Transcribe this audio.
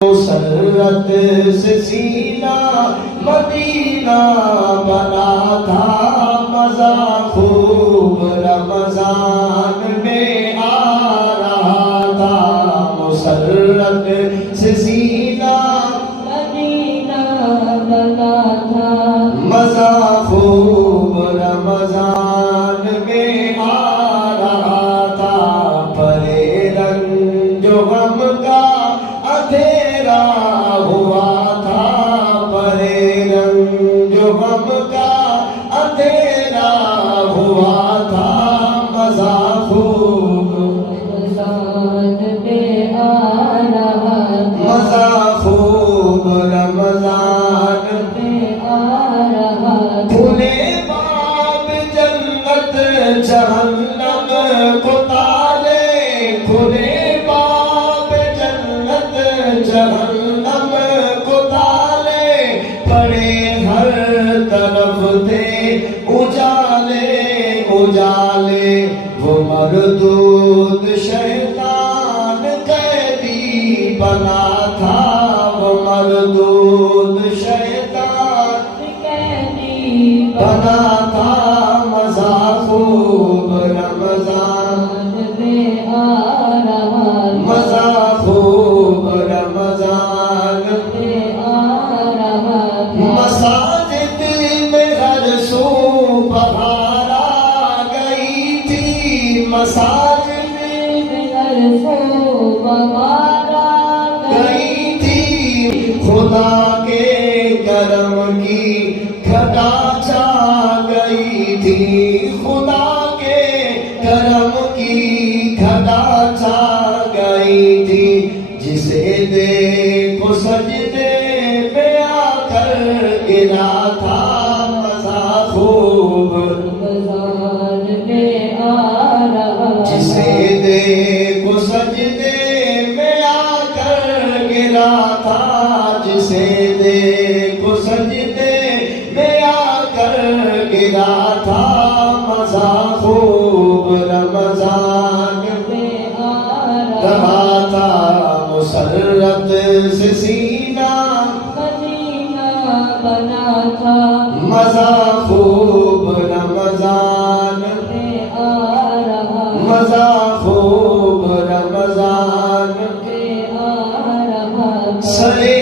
مسرت سے سینہ مدینہ بنا تھا، مزہ خوب رمضان میں آ رہا تھا۔ مسرت سے سینہ مدینہ بنا تھا، مزہ خوب رمضان میں آ رہا تھا۔ پرے رنج و غم کا اندھیرا ہوا تھا، پرے رنج و غم کا اندھیرا ہوا تھا۔ مزہ خوب رمضان میں آ رہا تھا، مزہ خوب رمضان میں آ رہا تھا۔ کھلے باب جنت جہنم کو تالے، کھلے باب جنت جہنم کو تالے، پڑے ہر طرف تھے اجالے اجالے۔ وہ مردود شیطان قیدی بنا تھا، وہ مردود شیطان قیدی بنا تھا۔ مزہ خوب رمضان میں آ رہا، مزہ خوب رمضان میں آ رہا۔ مساجد میں ہر سو بہار آ گئی تھی، مساجد میں ہر سو بہار آ گئی تھی۔ خدا کے کرم کی گھٹا چھا گئی تھی، خدا کے کرم کی گھٹا چھا گئی تھی۔ جسے دیکھو سجدے پہ آ کر گرا تھا، مزہ خوب رمضان میں آ رہا۔ جسے دیکھو سجدے پہ آ کر گرا تھا، جسے دیکھو سجدے پہ آ کر گرا تھا۔ مزہ خوب رمضان میں آ رہا تھا۔ مسرت سے سینہ مدینہ بنا تھا، مزہ خوب رمضان میں آ رہا، مزہ خوب رمضان میں آ رہا۔ سرے